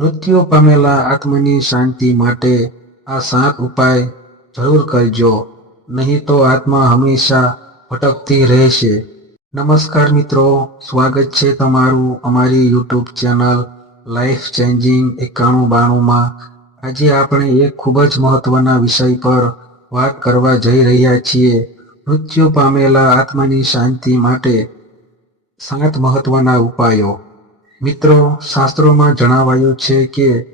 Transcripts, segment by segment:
મૃત્યુ પામેલા આત્માની શાંતિ માટે આ સાત ઉપાય જરૂર કરજો. નહીં તો આત્મા હંમેશા ભટકતી રહેશે. નમસ્કાર મિત્રો, સ્વાગત છે તમારું અમારી યુટ્યુબ ચેનલ લાઈફ ચેન્જિંગ એકાણું બાણુંમાં આજે આપણે એક ખૂબ જ મહત્વના વિષય પર વાત કરવા જઈ રહ્યા છીએ. મૃત્યુ પામેલા આત્માની શાંતિ માટે સાત મહત્વના ઉપાયો. મિત્રો, શાસ્ત્રોમાં જણાવાયું છે કે,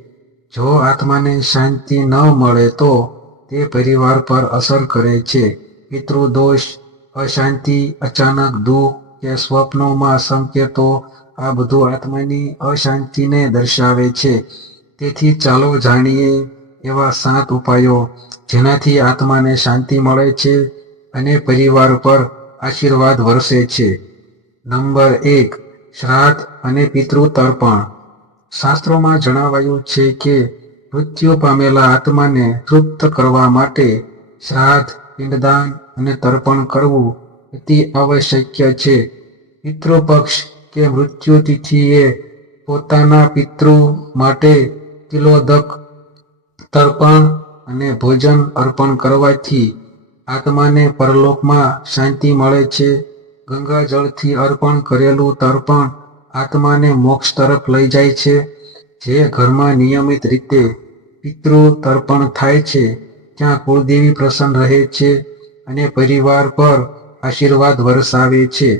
જો આત્માને શાંતિ ન મળે તો તે પરિવાર પર અસર કરે છે. પિતૃદોષ અશાંતિ, અચાનક દુઃખ કે સ્વપ્નોમાં સંકેતો, આ બધું આત્માની અશાંતિને દર્શાવે છે. તેથી ચાલો જાણીએ એવા સાત ઉપાયો જેનાથી આત્માને શાંતિ મળે છે અને પરિવાર પર આશીર્વાદ વરસે છે. નંબર એક શ્રાદ્ધ અને પિતૃ તર્પણ શાસ્ત્રોમાં જણાવાયું છે કે, મૃત્યુ પામેલા આત્માને તૃપ્ત કરવા માટે શ્રાદ્ધ, પિંડદાન અને તર્પણ કરવું અતિ આવશ્યક છે. પિતૃપક્ષ કે મૃત્યુ તિથિએ પોતાના પિતૃ માટે તિલોદક તર્પણ અને ભોજન અર્પણ કરવાથી આત્માને પરલોકમાં શાંતિ મળે છે. ગંગાજળથી અર્પણ કરેલું તર્પણ આત્માને મોક્ષ તરફ લઈ જાય છે. જે ઘરમાં નિયમિત રીતે પિતૃ તર્પણ થાય છે, ત્યાં કુળદેવી પ્રસન્ન રહે છે અને પરિવાર પર આશીર્વાદ વરસાવે છે.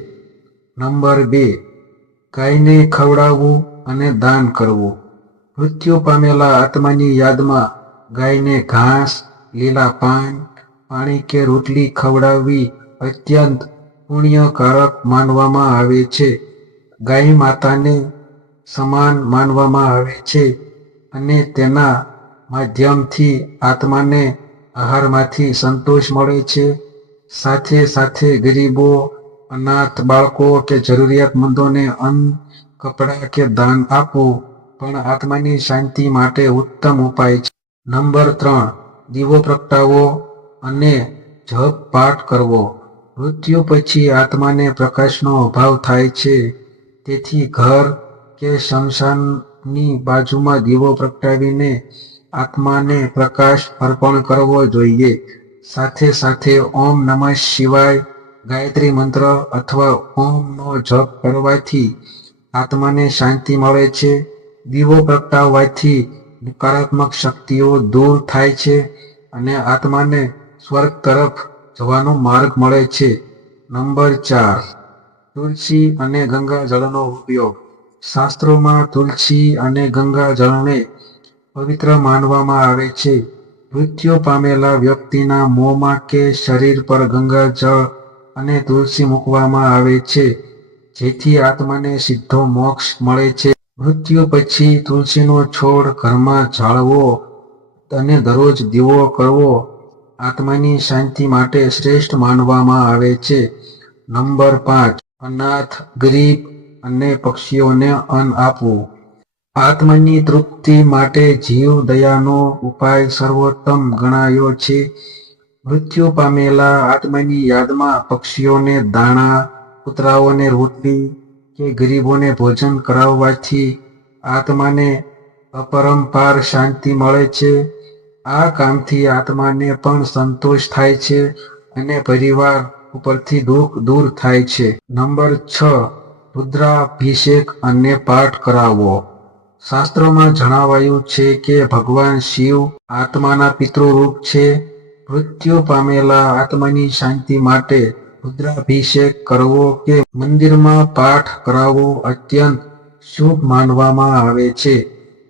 નંબર બે, ગાયને ખવડાવવું અને દાન કરવું. મૃત્યુ પામેલા આત્માની યાદમાં ગાયને ઘાસ, લીલા પાન, પાણી કે રોટલી ખવડાવવી અત્યંત પુણ્યકારક માનવામાં આવે છે. ગાય માતાને સમાન માનવામાં આવે છે અને તેના માધ્યમથી આત્માને આહારમાંથી સંતોષ મળે છે. સાથે સાથે ગરીબો, અનાથ બાળકો કે જરૂરિયાતમંદોને અન્ન, કપડાં કે દાન આપવું પણ આત્માની શાંતિ માટે ઉત્તમ ઉપાય છે. નંબર ત્રણ, દીવો પ્રગટાવો અને જપ પાઠ કરવો. મૃત્યુ પછી આત્માને પ્રકાશનો અભાવ થાય છે. તેથી ઘર કે શમશાનની બાજુમાં દીવો પ્રગટાવીને આત્માને પ્રકાશ અર્પણ કરવો જોઈએ. સાથે સાથે ઓમ નમઃ શિવાય ગાયત્રી મંત્ર અથવા ઓમનો જપ કરવાથી આત્માને શાંતિ મળે છે. દીવો પ્રગટાવવાથી નકારાત્મક શક્તિઓ દૂર થાય છે અને આત્માને સ્વર્ગ તરફ જવાનો માર્ગ મળે છે. નંબર ચાર. તુલસી અને ગંગા જળનો ઉપયોગ. શાસ્ત્રોમાં તુલસી અને ગંગા જળને પવિત્ર માનવામાં આવે છે. મૃત્યુ પામેલા વ્યક્તિના મોંમાં કે શરીર પર ગંગાજળ અને તુલસી મૂકવામાં આવે છે. જેથી આત્માને સીધો મોક્ષ મળે છે. મૃત્યુ પછી તુલસીનો છોડ ઘરમાં જાળવો અને દરરોજ દીવો કરવો આત્માની શાંતિ માટે શ્રેષ્ઠ માનવામાં આવે છે. નંબર પાંચ, અનાથ, ગરીબ અને પક્ષીઓને અન્ન આપવું. આત્માની તૃપ્તિ માટે જીવ દયાનો ઉપાય સર્વોત્તમ ગણાયો છે. મૃત્યુ પામેલા આત્માની યાદમાં પક્ષીઓને દાણા, કૂતરાઓને રોટલી કે ગરીબોને ભોજન કરાવવાથી આત્માને અપરંપાર શાંતિ મળે છે. આ કામથી આત્માને પણ સંતોષ થાય છે અને પરિવાર ઉપરથી દુઃખ દૂર થાય છે. નંબર છ, રુદ્રાભિષેક અને પાઠ કરાવવો. શાસ્ત્રોમાં જણાવાયું છે કે ભગવાન શિવ આત્માના પિતૃરૂપ છે. મૃત્યુ પામેલા આત્માની શાંતિ માટે રુદ્રાભિષેક કરવો કે મંદિરમાં પાઠ કરાવવો અત્યંત શુભ માનવામાં આવે છે.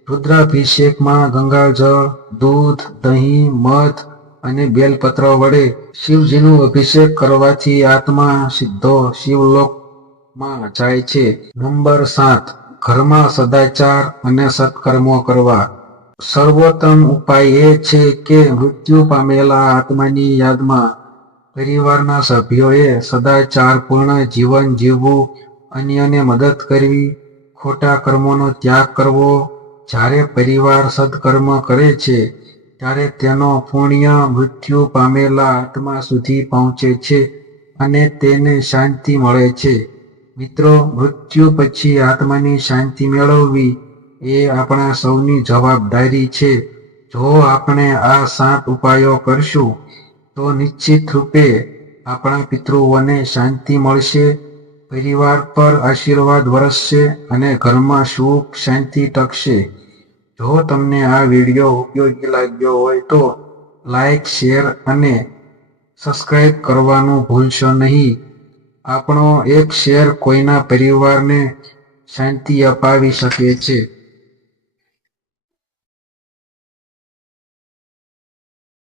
રુદ્રાભિષેકમાં ગંગાજળ, દૂધ, દહીં, મધ અને બેલપત્ર વડે શિવજીનું અભિષેક કરવાથી આત્મા સિદ્ધો શિવલોકમાં જાય છે. નંબર સાત. ઘરમાં સદાચાર અને સત્કર્મો કરવા. સર્વોત્તમ ઉપાય એ છે કે મૃત્યુ પામેલા આત્માની યાદમાં પરિવારના સભ્યોએ સદાચારપૂર્ણ જીવન જીવવું, અન્યને મદદ કરવી, ખોટા કર્મોનો ત્યાગ કરવો જ્યારે પરિવાર સદકર્મ કરે છે, ત્યારે તેનો પુણ્ય મૃત્યુ પામેલા આત્મા સુધી પહોંચે છે અને તેને શાંતિ મળે છે. મિત્રો, મૃત્યુ પછી આત્માની શાંતિ મેળવવી એ આપણા સૌની જવાબદારી છે. જો આપણે આ સાત ઉપાયો કરશું, તો નિશ્ચિત રૂપે આપણા પિતૃઓને શાંતિ મળશે પરિવાર પર આશીર્વાદ વરસશે અને ઘરમાં સુખ શાંતિ ટકશે. જો તમને આ વીડિયો ઉપયોગી લાગ્યો હોય તો લાઈક, શેર અને સબસ્ક્રાઈબ કરવાનું ભૂલશો નહીં. આપણો એક શેર કોઈના પરિવારને શાંતિ અપાવી શકે છે.